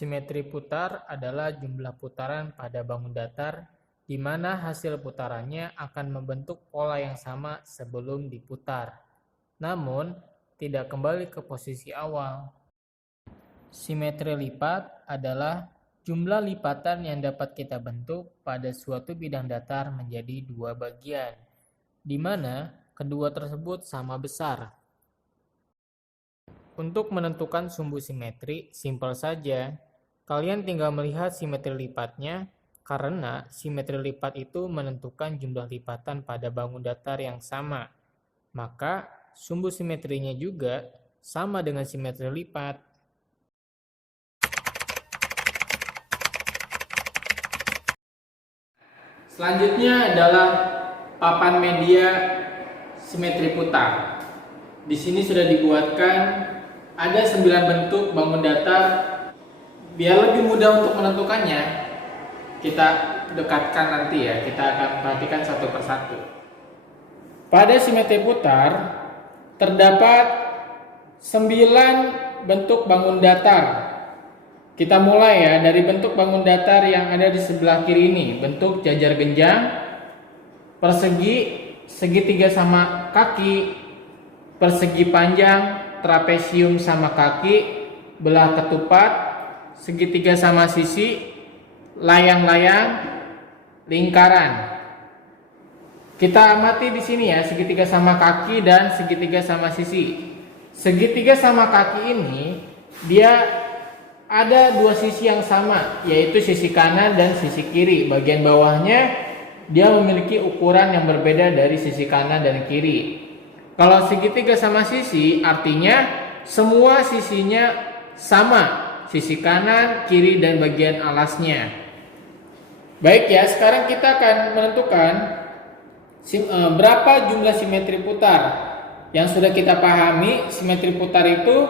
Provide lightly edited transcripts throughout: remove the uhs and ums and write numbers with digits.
Simetri putar adalah jumlah putaran pada bangun datar di mana hasil putarannya akan membentuk pola yang sama sebelum diputar, namun tidak kembali ke posisi awal. Simetri lipat adalah jumlah lipatan yang dapat kita bentuk pada suatu bidang datar menjadi dua bagian, di mana kedua tersebut sama besar. Untuk menentukan sumbu simetri, simpel saja. Kalian tinggal melihat simetri lipatnya, karena simetri lipat itu menentukan jumlah lipatan pada bangun datar yang sama. Maka, sumbu simetrinya juga sama dengan simetri lipat. Selanjutnya adalah papan media simetri putar. Di sini sudah dibuatkan ada 9 bentuk bangun datar. Biar lebih mudah untuk menentukannya, kita dekatkan nanti ya. Kita akan perhatikan satu persatu. Pada simetri putar terdapat 9 bentuk bangun datar. Kita mulai ya dari bentuk bangun datar yang ada di sebelah kiri ini. Bentuk jajar genjang, persegi, segitiga sama kaki, persegi panjang, trapesium sama kaki, belah ketupat, segitiga sama sisi, layang-layang, lingkaran. Kita amati di sini ya, segitiga sama kaki dan segitiga sama sisi. Segitiga sama kaki ini dia ada dua sisi yang sama, yaitu sisi kanan dan sisi kiri. Bagian bawahnya dia memiliki ukuran yang berbeda dari sisi kanan dan kiri. Kalau segitiga sama sisi artinya semua sisinya sama, sisi kanan, kiri, dan bagian alasnya. Baik ya, sekarang kita akan menentukan berapa jumlah simetri putar. Yang sudah kita pahami, simetri putar itu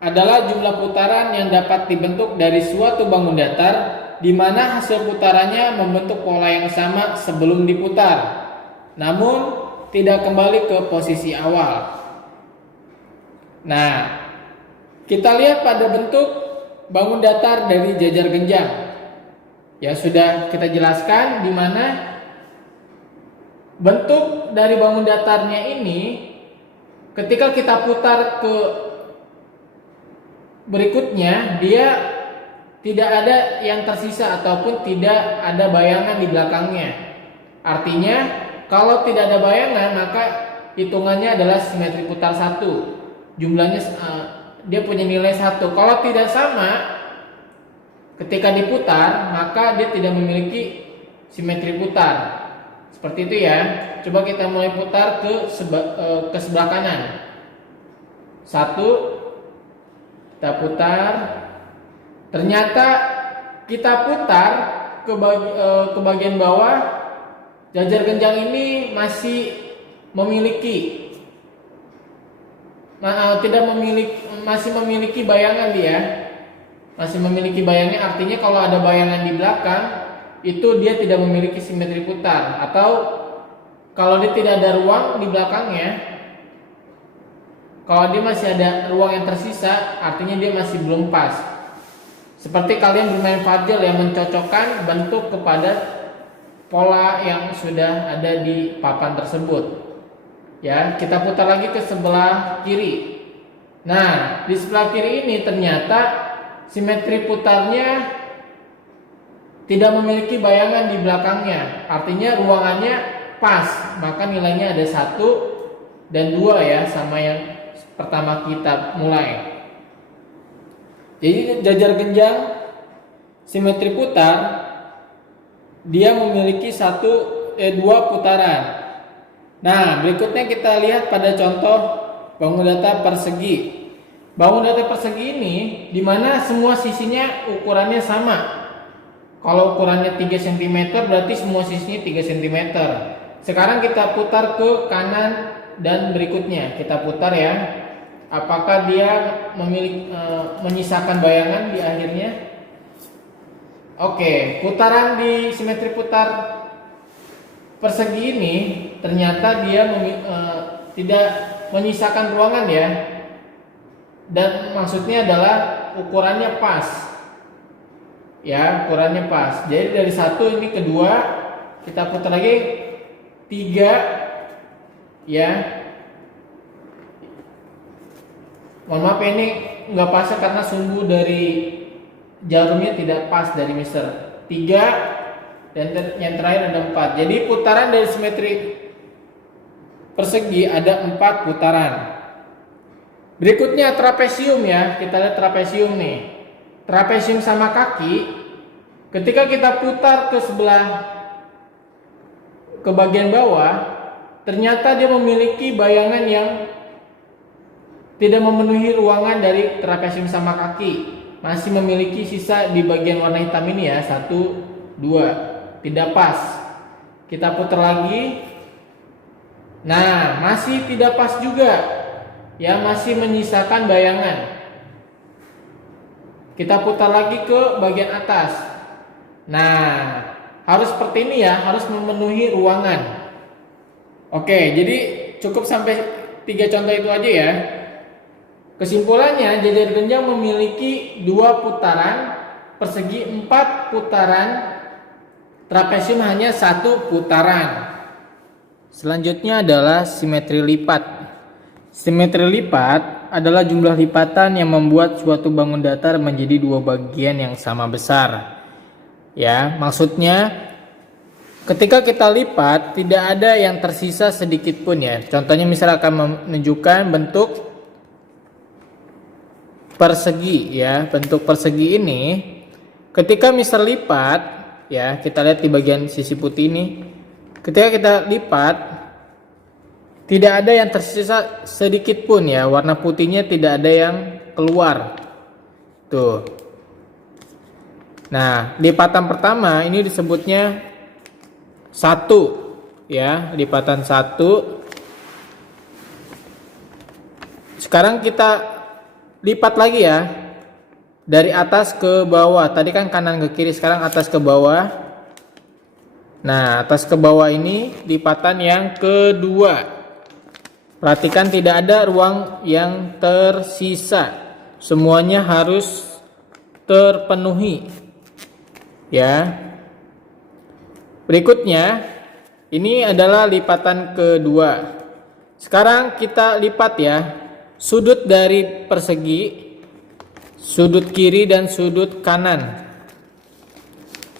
adalah jumlah putaran yang dapat dibentuk dari suatu bangun datar di mana hasil putarannya membentuk pola yang sama sebelum diputar, namun tidak kembali ke posisi awal. Nah, kita lihat pada bentuk bangun datar dari jajar genjang. Ya sudah kita jelaskan di mana bentuk dari bangun datarnya ini ketika kita putar ke berikutnya dia tidak ada yang tersisa ataupun tidak ada bayangan di belakangnya. Artinya kalau tidak ada bayangan maka hitungannya adalah simetri putar 1. Jumlahnya dia punya nilai 1. Kalau tidak sama ketika diputar maka dia tidak memiliki simetri putar. Seperti itu ya. Coba kita mulai putar ke sebelah kanan. 1, kita putar. Ternyata kita putar ke bagian bawah. Jajar genjang ini masih memiliki masih memiliki bayangan dia. Masih memiliki bayangan, artinya kalau ada bayangan di belakang itu dia tidak memiliki simetri putar. Atau kalau dia tidak ada ruang di belakangnya, kalau dia masih ada ruang yang tersisa, artinya dia masih belum pas. Seperti kalian bermain puzzle yang mencocokkan bentuk kepada pola yang sudah ada di papan tersebut. Ya, kita putar lagi ke sebelah kiri. Nah, di sebelah kiri ini ternyata simetri putarnya tidak memiliki bayangan di belakangnya. Artinya ruangannya pas, maka nilainya ada 1 dan 2 ya, sama yang pertama kita mulai. Jadi jajar genjang simetri putar dia memiliki 2 putaran. Nah, berikutnya kita lihat pada contoh bangun datar persegi. Bangun datar persegi ini di mana semua sisinya ukurannya sama. Kalau ukurannya 3 cm berarti semua sisinya 3 cm. Sekarang kita putar ke kanan dan berikutnya. Kita putar ya. Apakah dia menyisakan bayangan di akhirnya? Oke, putaran di simetri putar persegi ini ternyata dia tidak menyisakan ruangan ya. Dan maksudnya adalah ukurannya pas. Ya, ukurannya pas. Jadi dari 1 ini ke 2, kita putar lagi 3, ya. Mohon maaf ini nggak pas karena sumbu dari jarumnya tidak pas dari Mister. 3 dan yang terakhir ada 4. Jadi putaran dari simetri persegi ada 4 putaran. Berikutnya trapesium ya, kita lihat trapesium nih. Trapesium sama kaki, ketika kita putar ke bagian bawah, ternyata dia memiliki bayangan yang tidak memenuhi ruangan dari trapesium sama kaki. Masih memiliki sisa di bagian warna hitam ini ya, 1, 2, tidak pas. Kita putar lagi. Nah, masih tidak pas juga. Ya, masih menyisakan bayangan. Kita putar lagi ke bagian atas. Nah, harus seperti ini ya, harus memenuhi ruangan. Oke, jadi cukup sampai 3 contoh itu aja ya. Kesimpulannya, jajar genjang memiliki 2 putaran, persegi 4 putaran, trapesium hanya 1 putaran. Selanjutnya adalah simetri lipat. Simetri lipat adalah jumlah lipatan yang membuat suatu bangun datar menjadi 2 bagian yang sama besar. Ya, maksudnya ketika kita lipat tidak ada yang tersisa sedikit pun ya. Contohnya misal akan menunjukkan bentuk persegi ya. Bentuk persegi ini ketika misal lipat ya, kita lihat di bagian sisi putih ini. Ketika kita lipat tidak ada yang tersisa sedikit pun ya, warna putihnya tidak ada yang keluar. Tuh. Nah, lipatan pertama ini disebutnya 1 ya, lipatan 1. Sekarang kita lipat lagi ya. Dari atas ke bawah. Tadi kan kanan ke kiri, sekarang atas ke bawah. Nah, atas ke bawah ini lipatan yang kedua. Perhatikan tidak ada ruang yang tersisa. Semuanya harus terpenuhi. Ya. Berikutnya, ini adalah lipatan kedua. Sekarang kita lipat ya. Sudut dari persegi, sudut kiri dan sudut kanan.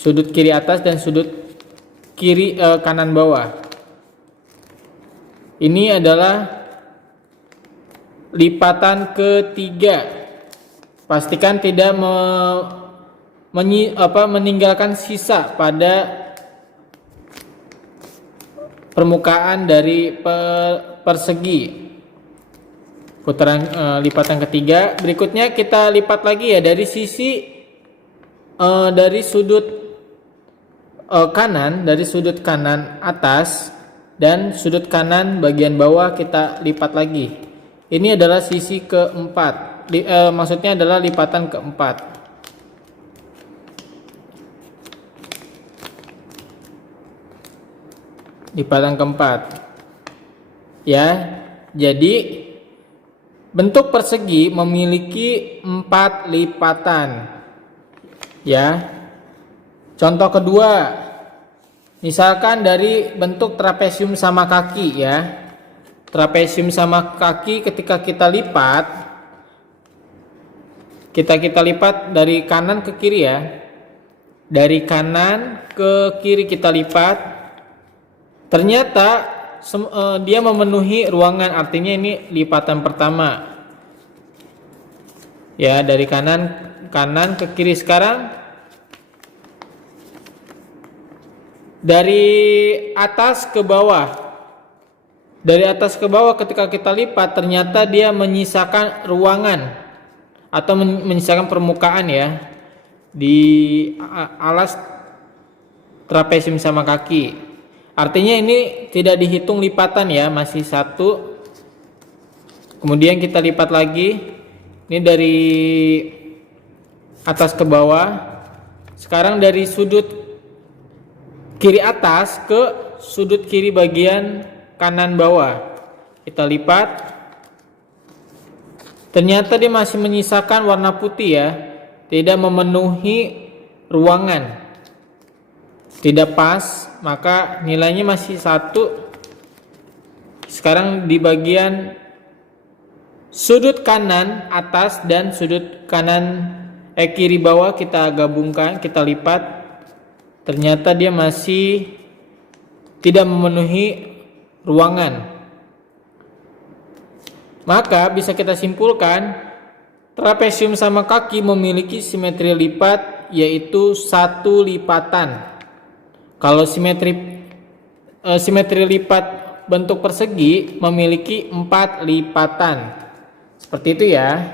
Sudut kiri atas dan sudut kiri kanan bawah. Ini adalah lipatan ketiga. Pastikan tidak meninggalkan sisa pada permukaan dari persegi. Putaran lipatan ketiga. Berikutnya kita lipat lagi ya dari sisi dari sudut kanan, dari sudut kanan atas dan sudut kanan bagian bawah kita lipat lagi. Ini adalah sisi keempat. Maksudnya adalah lipatan keempat. Lipatan keempat. Ya. Jadi bentuk persegi memiliki 4 lipatan. Ya. Contoh kedua. Misalkan dari bentuk trapesium sama kaki ya. Trapesium sama kaki ketika kita lipat, kita lipat dari kanan ke kiri ya. Dari kanan ke kiri kita lipat. Ternyata dia memenuhi ruangan, artinya ini lipatan pertama. Ya, dari kanan ke kiri. Sekarang dari atas ke bawah. Dari atas ke bawah ketika kita lipat ternyata dia menyisakan ruangan atau menyisakan permukaan ya di alas trapesium sama kaki. Artinya ini tidak dihitung lipatan ya, masih 1. Kemudian kita lipat lagi. Ini dari atas ke bawah. Sekarang dari sudut kiri atas ke sudut kiri bagian kanan bawah kita lipat. Ternyata dia masih menyisakan warna putih ya, tidak memenuhi ruangan. Tidak pas, maka nilainya masih 1. Sekarang di bagian sudut kanan atas dan sudut kanan kiri bawah kita gabungkan, kita lipat. Ternyata dia masih tidak memenuhi ruangan. Maka bisa kita simpulkan trapesium sama kaki memiliki simetri lipat yaitu 1 lipatan. Kalau simetri lipat bentuk persegi memiliki 4 lipatan. Seperti itu ya.